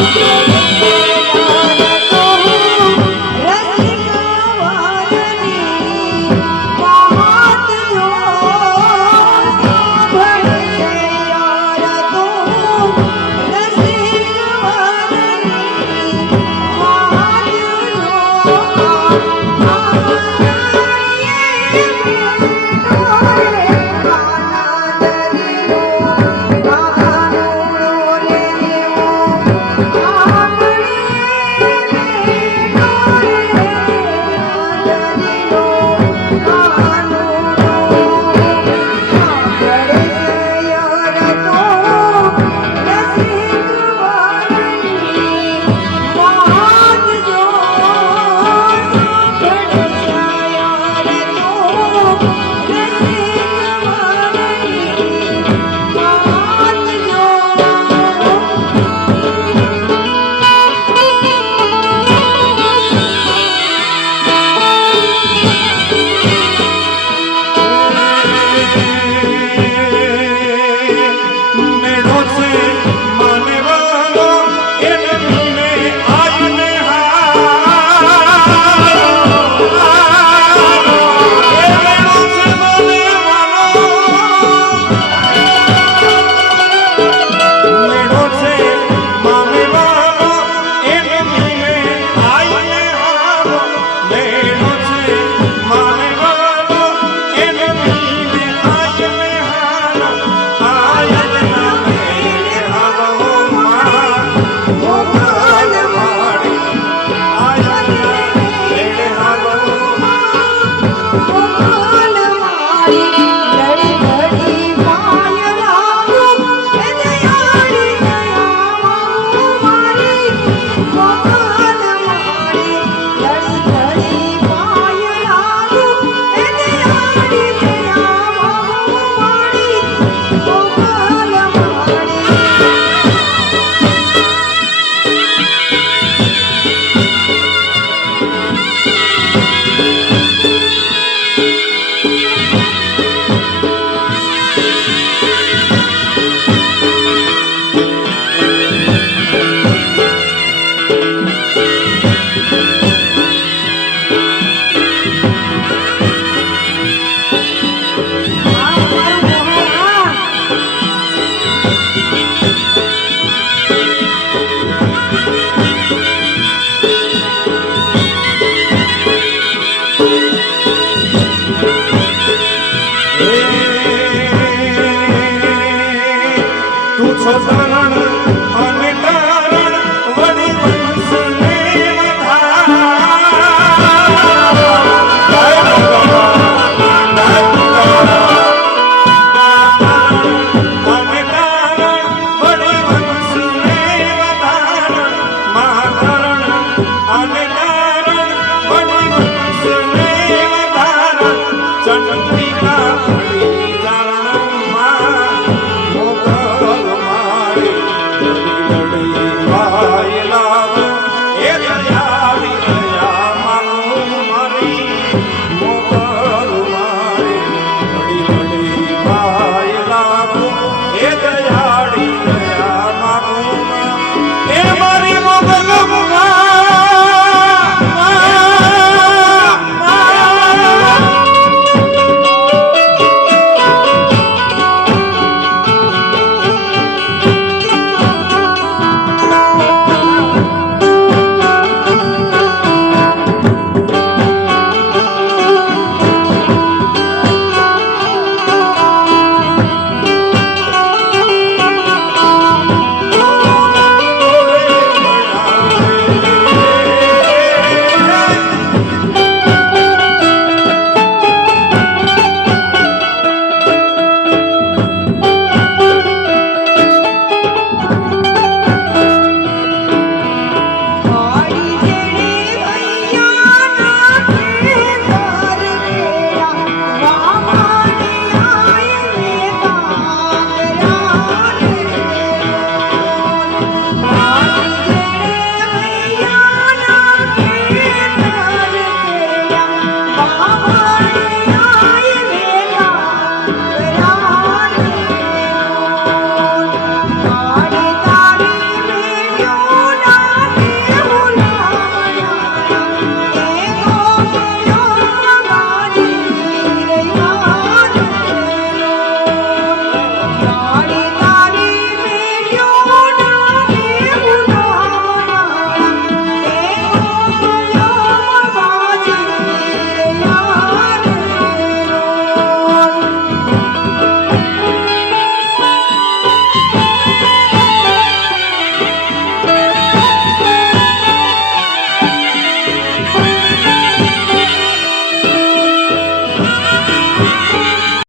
મેળો Yeah.